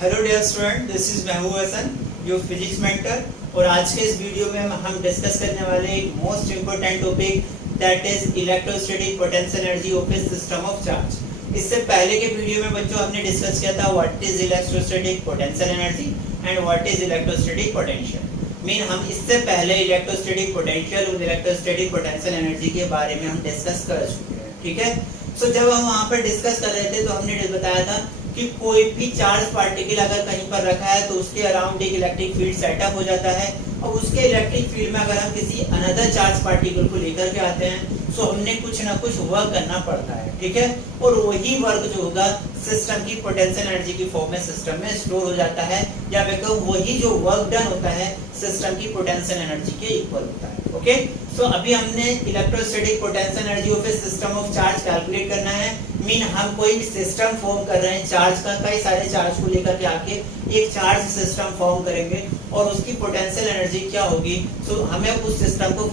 Hello dear student, this is Mahboob Hasan, your physics mentor. और आज के इस वीडियो में हम डिस्कस करने वाले एक most important topic that is electrostatic potential energy of A system of charge. इससे पहले के वीडियो में बच्चों हमने डिस्कस किया था what is electrostatic potential energy and what is electrostatic potential. Mean हम इससे पहले इलेक्ट्रोस्टैटिक पोटेंशियल और इलेक्ट्रोस्टैटिक पोटेंशियल एनर्जी के बारे में हम डिस्कस कर चुके हैं, ठीक है। सो जब हम वहाँ पर डिस्कस कर रहे थे तो हमने बताया था कि कोई भी चार्ज पार्टिकल अगर कहीं पर रखा है तो उसके अराउंड एक इलेक्ट्रिक फील्ड सेटअप हो जाता है, और उसके इलेक्ट्रिक फील्ड में अगर हम किसी अनदर चार्ज पार्टिकल को लेकर के आते हैं तो हमने कुछ ना कुछ वर्क करना पड़ता है, ठीक है। और वही वर्क जो होगा सिस्टम की पोटेंशियल एनर्जी की फॉर्म में सिस्टम में स्टोर हो जाता है, या फिर वही जो वर्क डन होता है सिस्टम की पोटेंशियल एनर्जी के इक्वल होता है। ओके, सो अभी हमने electrostatic potential energy of A system of charge calculate करना है। मीन हम कोई सिस्टम फॉर्म कर रहे हैं चार्ज का, कई सारे चार्ज को लेकर के आके एक चार्ज सिस्टम फॉर्म करेंगे और उसकी पोटेंशियल एनर्जी क्या होगी। सो हमें उस सिस्टम को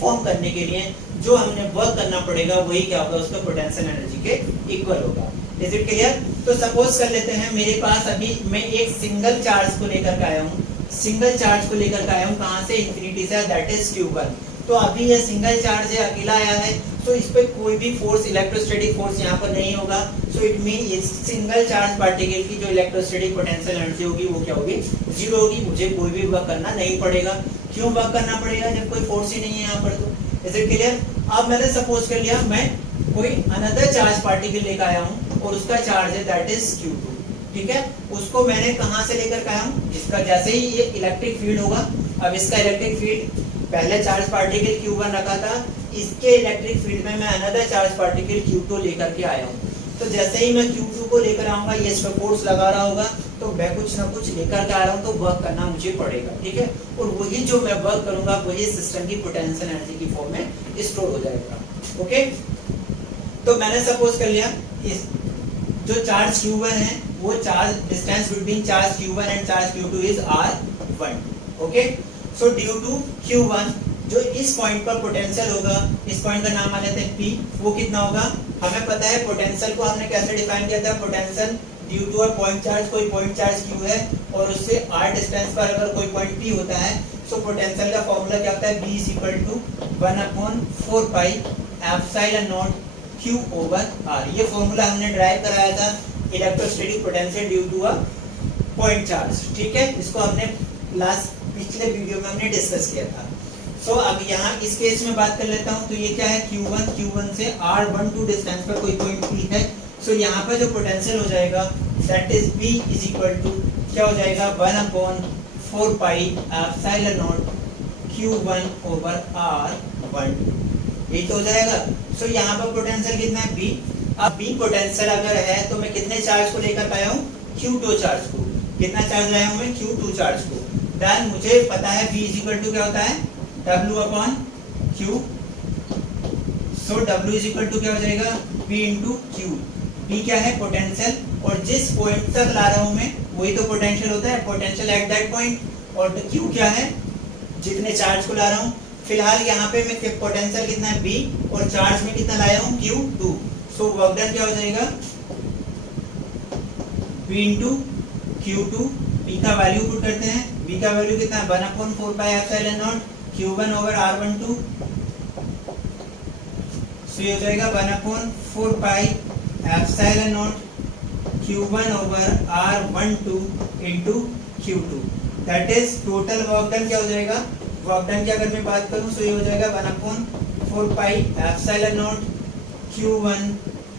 फॉर्म करने के लिए जो हमने वर्क करना पड़ेगा वही क्या होगा, उसका पोटेंशियल एनर्जी के इक्वल होगा। Is it clear? तो सपोज कर लेते हैं मेरे पास अभी मैं एक सिंगल चार्ज को लेकर के आया हूँ, सिंगल चार्ज को लेकर के आया हूँ कहाँ से, इंफिनिटी से, दैट इज Q1। तो अभी ये सिंगल चार्ज है, अकेला आया है, तो इस पे कोई भी फोर्स, इलेक्ट्रोस्टैटिक फोर्स यहाँ पर नहीं होगा। सो इट मीन इस सिंगल चार्ज पार्टिकल की जो इलेक्ट्रोस्टैटिक पोटेंशियल एनर्जी होगी वो क्या होगी, जीरो होगी। मुझे कोई भी वर्क करना नहीं पड़ेगा। क्यों वर्क करना पड़ेगा जब कोई फोर्स ही नहीं है यहाँ पर? तो इज इट क्लियर? अब मैंने सपोज कर लिया मैं कोई अनदर चार्ज पार्टिकल लेकर आया हूँ और उसका चार्ज है दैट इज Q2, ठीक है। उसको मैंने कहाँ से लेकर आया हूँ, इसका जैसे ही ये इलेक्ट्रिक फील्ड होगा, अब इसका इलेक्ट्रिक फील्ड पहले चार्ज पार्टिकल Q1 रखा था, इसके इलेक्ट्रिक फील्ड में मैं अनदर चार्ज पार्टिकल Q2 लेकर के आया हूँ। तो जैसे ही मैं Q2 को लेकर आऊंगा, ये इस पर फोर्स लगा रहा होगा, तो मैं कुछ ना कुछ लेकर के आ रहा हूँ, तो वर्क करना मुझे पड़ेगा, ठीक है। और वही जो मैं वर्क करूंगा वही सिस्टम की पोटेंशियल एनर्जी की फॉर्म में स्टोर हो जाएगा। ओके, तो मैंने सपोज कर लिया इस जो चार्ज Q1 है वो charge distance between charge Q1 and charge Q2 is R1। Okay, so due to Q1 जो इस पॉइंट पर पोटेंशियल होगा, इस पॉइंट का नाम आ लेते हैं P, वो कितना होगा हमें पता है। पोटेंशियल को हमने कैसे डिफाइन किया था, potential due to a point charge, कोई पॉइंट चार्ज Q है और उससे R डिस्टेंस पर अगर कोई पॉइंट P होता है, सो पोटेंशियल का फॉर्मूला क्या होता है, B is equal to 1/4 pi epsilon naught Q over R। ये फॉर्मूला हमने ड्राइव कराया था electrostatic potential due to a point charge, ठीक है। इसको हमने पिछले वीडियो में हमने डिस्कस किया था। सो अब यहाँ इस केस में बात कर लेता हूँ, तो ये क्या है Q1 से R12 डिस्टेंस पर कोई पॉइंट P है। सो यहाँ पर जो पोटेंशियल हो जाएगा that is B is equal to क्या हो जाएगा, 1/4 pi epsilon naught Q1 over R12, ये तो हो जाएगा। सो यहाँ पर पोटेंशियल कितना है, B। अब B पोटेंशियल अगर है तो मैं कितने चार्ज को लेकर आया हूँ, Q2 चार्ज को। कितना चार्ज लाया हूँ मैं, Q2 चार्ज को। देन मुझे पता है B इज इक्वल टू क्या होता है, W upon Q। So W is equal to क्या हो जाएगा, P इंटू Q। P क्या है, पोटेंशियल, और जिस पॉइंट तक ला रहा हूँ मैं वही तो पोटेंशियल होता है, पोटेंशियल एट दैट पॉइंट। और Q क्या है, जितने चार्ज को ला रहा हूँ। फिलहाल यहाँ पे मैं पोटेंशियल कितना है B, और चार्ज में कितना लाया हूँ Q2। सो वर्क डन क्या हो जाएगा, P इंटू Q2। P का वैल्यू पुट करते हैं, B का वैल्यू कितना है, 1/4 pi epsilon naught Q1 over R12। सो ये हो जाएगा 1/4 pi epsilon naught Q1 over R12 into Q2। That is total work done क्या हो जाएगा, वर्क डन की अगर मैं बात करूं तो ये हो जाएगा 1/4 pi epsilon naught Q1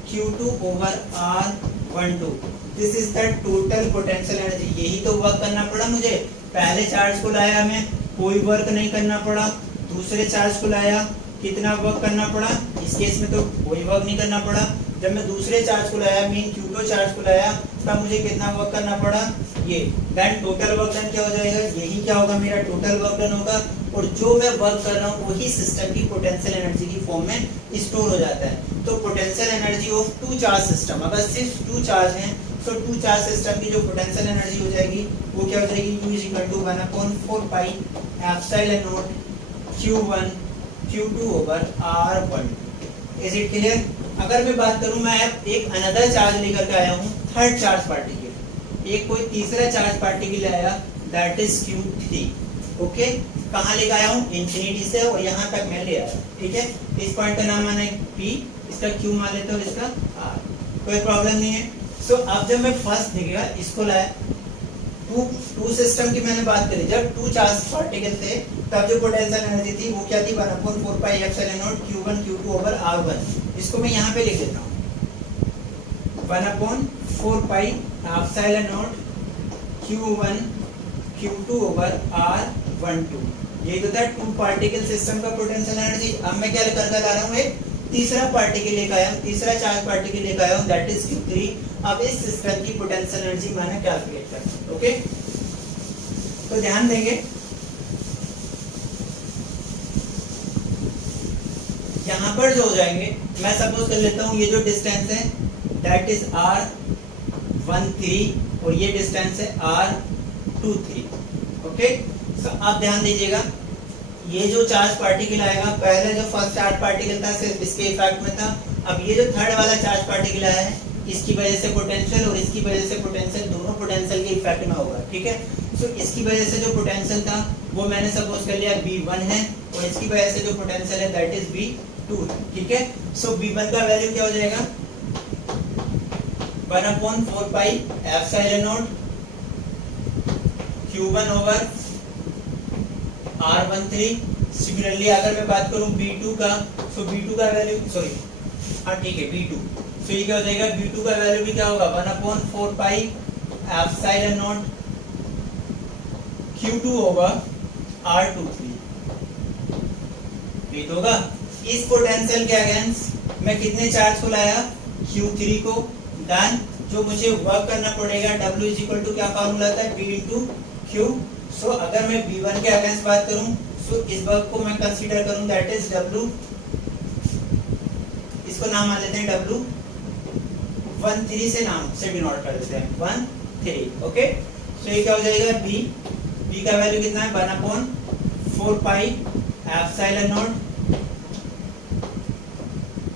Q2 over R12। This is the total potential energy. यही तो वर्क करना पड़ा मुझे। पहले चार्ज को लाया मैं, कोई वर्क नहीं करना पड़ा। दूसरे चार्ज को लाया, कितना वर्क करना पड़ा, इस केस में तो कोई वर्क नहीं करना पड़ा। जब मैं दूसरे चार्ज को लाया, मीन Q2 चार्ज को लाया, तब मुझे कितना वर्क करना पड़ा, ये। देन टोटल वर्क डन क्या हो जाएगा, यही क्या होगा, मेरा टोटल वर्क डन होगा। और जो मैं वर्क कर रहा हूँ वही सिस्टम की पोटेंशियल एनर्जी की फॉर्म में स्टोर हो जाता है। तो potential energy of two charge system, अगर सिर्फ टू चार्ज हैं तो टू चार्ज सिस्टम की जो पोटेंशियल एनर्जी हो जाएगी वो क्या हो जाएगी, U is equal to 1/4 pi epsilon naught Q1 Q2 over R12। Is it clear? अगर मैं बात करूं, मैं एक अनदर चार्ज लेकर के आया हूं, थर्ड चार्ज पार्टिकल, एक कोई तीसरा चार्ज पार्टिकल आया दैट इज Q3। ओके, कहाँ लेकर आया हूँ? इंफिनिटी से और यहाँ तक मैं ले आया। ठीक है, इस पॉइंट का नाम माना P, इसका Q मान लेते हो, इसका R, कोई प्रॉब्लम नहीं है। सो अब जब मैं फर्स्ट दिखेगा इसको लाया, टू सिस्टम की मैंने बात करी, जब टू चार्ज पार्टिकल थे तब जो पोटेंशियल एनर्जी थी वो क्या थी? 1/4 pi epsilon naught Q1 Q2 over R1। इसको मैं यहाँ पे लिख देता हूँ 1/4 pi epsilon naught Q1 Q2 over R12। ये तो था टू पार्टिकल सिस्टम का पोटेंशियल एनर्जी। अब मैं क्या कर ला रहा हूँ? एक तीसरा पार्टिकल लेकर आया हूँ, तीसरा चार्ज पार्टिकल लेकर आया हूँ दैट इज Q3। अब इस सिस्टम की पोटेंशियल एनर्जी मैंने कैलकुलेट करना। ओके, तो ध्यान देंगे यहाँ पर जो हो जाएंगे, मैं सपोज कर लेता हूँ ये जो डिस्टेंस है दैट इज R13 और ये डिस्टेंस है R23। ओके, सो अब ध्यान दीजिएगा, ये जो चार्ज पार्टिकल आएगा, पहले जो फर्स्ट चार्ज पार्टिकल था सिर्फ इसके इफेक्ट में था। अब ये जो थर्ड वाला चार्ज पार्टिकल आया है, इसकी वजह से पोटेंशियल और इसकी वजह से पोटेंशियल, दोनों पोटेंशियल के इफेक्ट में होगा। ठीक है, सो इसकी वजह से जो पोटेंशियल था वो मैंने सपोज कर लिया V1 है और इसकी वजह से जो पोटेंशियल है दैट इज V2। ठीक है, सो V1 का वैल्यू क्या हो जाएगा? 1/4 pi epsilon naught Q1 over R13। Similarly अगर मैं बात करूं B2 का, सो B2 का वैल्यू, सॉरी हाँ ठीक है B2, सो ये क्या हो जाएगा? B2 का वैल्यू भी क्या होगा? 1/4 pi epsilon not Q2 over R23। ये होगा इस पोटेंशियल के अगेंस्ट मैं कितने चार्ज को लाया? Q3 को। डन, जो मुझे वर्क करना पड़ेगा W इज इक्वल टू क्या फॉर्मूला था? B into Q। सो अगर मैं V1 के अगेंस्ट बात करूं, सो इस वर्क को मैं कंसीडर करूं दैट इज W, इसको नाम मान लेते हैं W13 से नाम से डिनोट कर देते हैं 13। ओके, सो ये क्या हो जाएगा? B का वैल्यू कितना है? 1/4 pi epsilon naught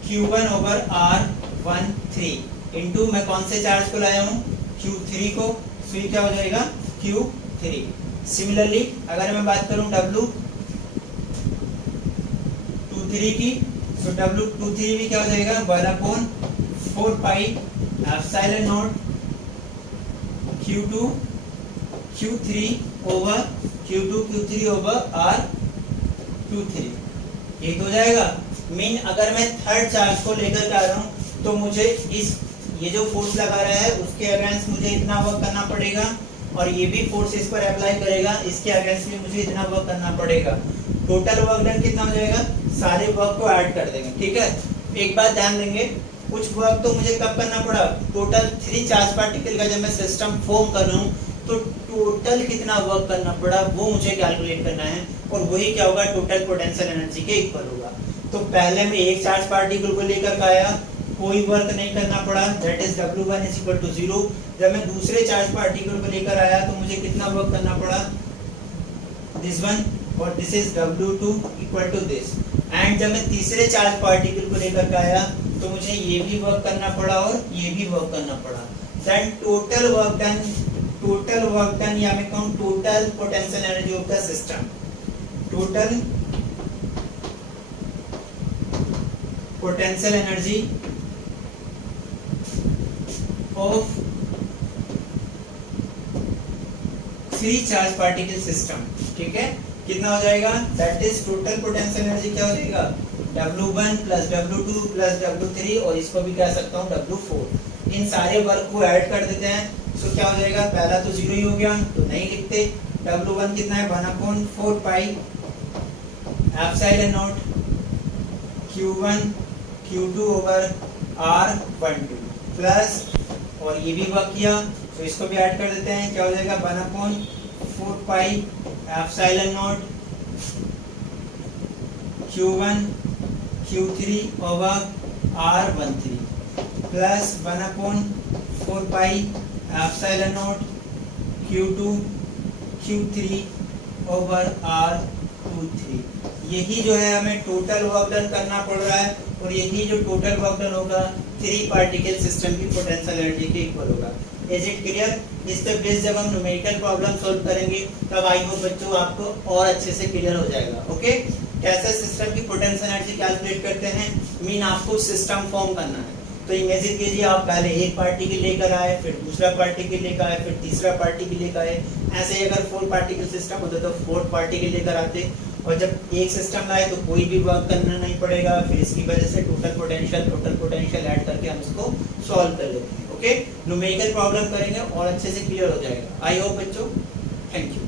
Q1 over R13 into मैं कौन से चार्ज को लाया हूँ? Q3 को। सो ये क्या हो जाएगा? Q3। सिमिलरली अगर मैं बात करूं W23 की, सो W23 भी क्या हो जाएगा? 1/4 pi epsilon not Q2 Q3 over Q3 over R23। ये तो हो जाएगा। मीन अगर मैं थर्ड चार्ज को लेकर आ रहा हूं तो मुझे ये जो फोर्स लगा रहा है उसके अगेंस्ट मुझे इतना वर्क करना पड़ेगा और ये भी फोर्स इस पर अप्लाई करेगा, इसके अगेंस्ट में मुझे इतना वर्क करना पड़ेगा। टोटल वर्क डन कितना हो जाएगा? सारे वर्क को ऐड कर देंगे। ठीक है, एक बात ध्यान देंगे, कुछ वर्क तो मुझे कब करना पड़ा? टोटल 3 चार्ज पार्टिकल का जब मैं सिस्टम फॉर्म कर रहा हूँ तो टोटल कितना वर्क करना पड़ा वो मुझे कैलकुलेट करना है और वही क्या होगा? टोटल पोटेंशियल एनर्जी के इक्वल होगा। तो पहले मैं एक चार्ज पार्टिकल को लेकर आया, कोई वर्क नहीं करना पड़ा, that is W1 is equal to 0। जब मैं दूसरे चार्ज पार्टिकल को लेकर आया तो मुझे कितना वर्क करना पड़ा? दिस वन, और this is W2 equal to this. And जब मैं तीसरे चार्ज पार्टिकल को लेकर आया तो मुझे ये भी वर्क करना पड़ा और ये भी वर्क करना पड़ा। देन टोटल वर्क डन या मैं कहूँ total potential energy of the system, total potential energy of 3 charge particle system. ठीक है, कितना हो जाएगा? That is total potential energy क्या हो जाएगा? W1 plus W2 plus W3 और इसको भी कह सकता हूँ W4। इन सारे वर्क को ऐड कर देते हैं, सो क्या हो जाएगा? पहला तो 0 ही हो गया तो नहीं लिखते। W1 कितना है? 1/4 pi epsilon naught Q1 Q2 over R12 plus, और ये भी वर्क किया तो इसको भी ऐड कर देते हैं, क्या हो जाएगा? 1/4 pi epsilon naught Q1 Q3 over R13 plus 1/4 pi epsilon not Q2 Q3 over R23। यही जो है हमें टोटल वर्क डन करना पड़ रहा है और यही जो टोटल वर्क डन होगा 3 पार्टिकल सिस्टम की पोटेंशियल एनर्जी के इक्वल होगा। Is it clear? इस पे बेस जब हम न्यूमेरिकल प्रॉब्लम सॉल्व करेंगे तब आई होप बच्चों आपको और अच्छे से क्लियर हो जाएगा। ओके, कैसे सिस्टम की पोटेंशियल एनर्जी कैलकुलेट करते हैं, मीन आपको सिस्टम फॉर्म करना है। तो इमेजिन कीजिए आप पहले एक पार्टिकल लेकर आए, फिर दूसरा पार्टिकल लेकर आए, फिर तीसरा पार्टिकल लेकर आए। ऐसे अगर 4 पार्टिकल सिस्टम होता तो 4 पार्टिकल लेकर आते, और जब एक सिस्टम लाए तो कोई भी वर्क करना नहीं पड़ेगा। फिर इसकी वजह से टोटल पोटेंशियल ऐड करके हम इसको सॉल्व कर लेते हैं। ओके, न्यूमेरिकल प्रॉब्लम करेंगे और अच्छे से क्लियर हो जाएगा। आई होप बच्चों, थैंक यू।